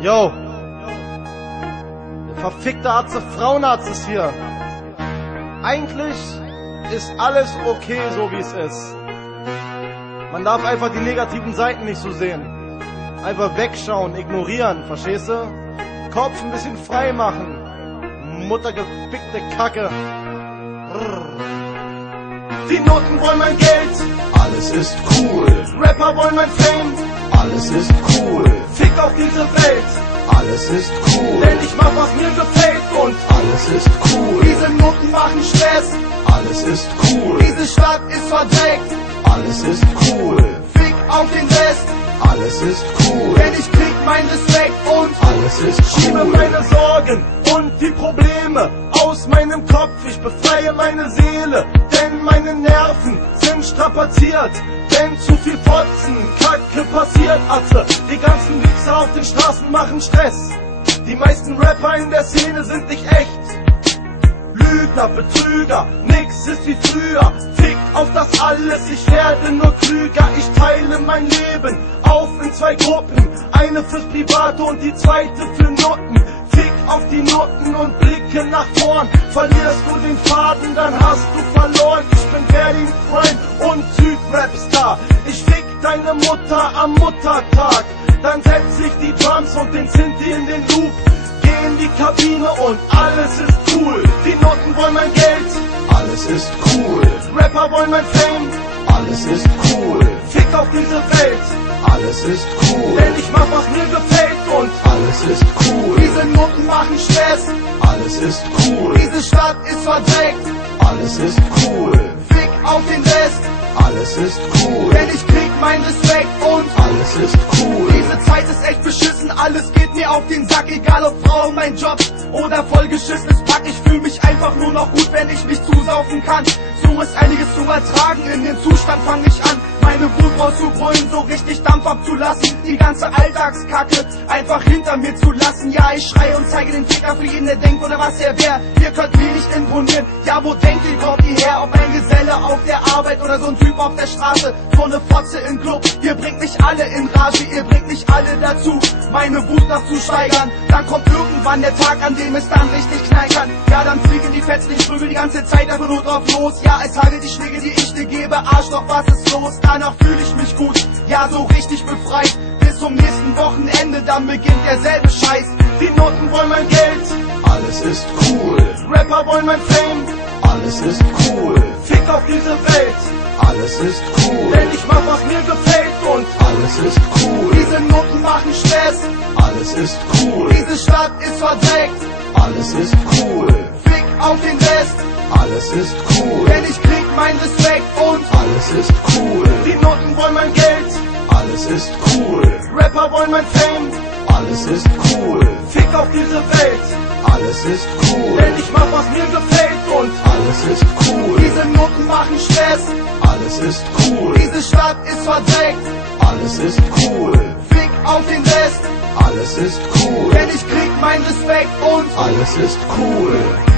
Yo, der verfickte Frauenarzt ist hier. Eigentlich ist alles okay, so wie es ist. Man darf einfach die negativen Seiten nicht so sehen. Einfach wegschauen, ignorieren, verstehst du? Kopf ein bisschen frei machen. Muttergefickte Kacke. Die Noten wollen mein Geld, Alles ist cool, Rapper wollen mein Fame. alles ist cool, Fick auf diese Welt, alles ist cool, denn ich mach, was mir gefällt. Und alles ist cool, diese Noten machen Stress, alles ist cool, diese Stadt ist verdreckt. alles ist cool, Fick auf den Rest, alles ist cool, denn ich krieg meinen Respekt. Und alles ist schiebe cool, meine Sorgen und die Probleme aus meinem Kopf. Ich befreie meine Seele, denn meine Nerven sind strapaziert. Denn zu viel Fotzen, Kacke passiert, Atze. Die ganzen Wichser auf den Straßen machen Stress. Die meisten Rapper in der Szene sind nicht echt. Lügner, Betrüger, nix ist wie früher. Fick auf das alles, ich werde nur klüger. Ich teile mein Leben auf in zwei Gruppen. Eine fürs Private und die zweite für Noten. Fick auf die Noten und blicke nach vorn. Verlierst du den Faden, dann hast du verloren. Ich bin Berlin Freund und Süd-Rap-Star. Ich fick deine Mutter am Muttertag. Dann setz ich die Drums und den Sinti in den Loop. Geh in die Kabine und alles ist cool. Die Noten wollen mein Geld, alles ist cool, Rapper wollen mein Fame. alles ist cool, Fick auf diese Welt, alles ist cool, denn ich mach, was mir gefällt. Und alles ist cool, diese Noten machen Stress, alles ist cool, diese Stadt ist verdreckt. alles ist cool, Fick auf den Rest, alles ist cool, denn ich krieg meinen Respekt. Und alles ist cool, diese Zeit ist echt beschissen, alles geht mir auf den Sack, egal ob Frau, mein Job oder vollgeschissenes Pack. Ich fühl mich einfach nur noch gut, wenn ich mich zusaufen kann. So ist einiges zu ertragen, in den Zustand fang ich an, meine Wut rauszubrüllen, so richtig Dampf abzulassen. Die ganze Alltagskacke einfach hinter mir zu lassen. Ja, ich schreie und zeige den Finger für jeden, der denkt oder was er wär. Ihr könnt mir nicht imponieren, ja, wo denkt ihr, kommt ihr her? Ob ein Geselle auf der Arbeit oder so ein Typ auf der Straße, so eine Fotze im Club. Ihr bringt mich alle in Rage, ihr bringt mich alle dazu, meine Wut noch zu steigern. Dann kommt irgendwann der Tag, an dem es dann richtig knallen kann. Ja, dann fliegen die Fetzen, ich prügel die ganze Zeit einfach nur drauf los. Ja, es hagelt die Schläge, die ich dir gebe, Arschloch, was ist los? Danach fühle ich mich gut, ja, so richtig befreit. Bis zum nächsten Wochenende, dann beginnt derselbe Scheiß. Die Noten wollen mein Geld, alles ist cool, Rapper wollen mein Fame. alles ist cool, Fick auf diese Welt, alles ist cool, denn ich mach, was mir gefällt. Und alles ist cool, diese Noten machen Stress, alles ist cool, diese Stadt ist verdreckt. alles ist cool, Fick auf den Rest, alles ist cool, denn ich krieg meinen Respekt. Und alles ist cool, die Noten wollen mein Geld, alles ist cool, Rapper wollen mein Fame. alles ist cool, Fick auf diese Welt, alles ist cool, denn ich mach, was mir gefällt. Und alles ist cool, diese Noten machen Stress, alles ist cool, diese Stadt ist verdreckt. alles ist cool, Fick auf den Rest, alles ist cool, denn ich krieg meinen Respekt. Und alles ist cool.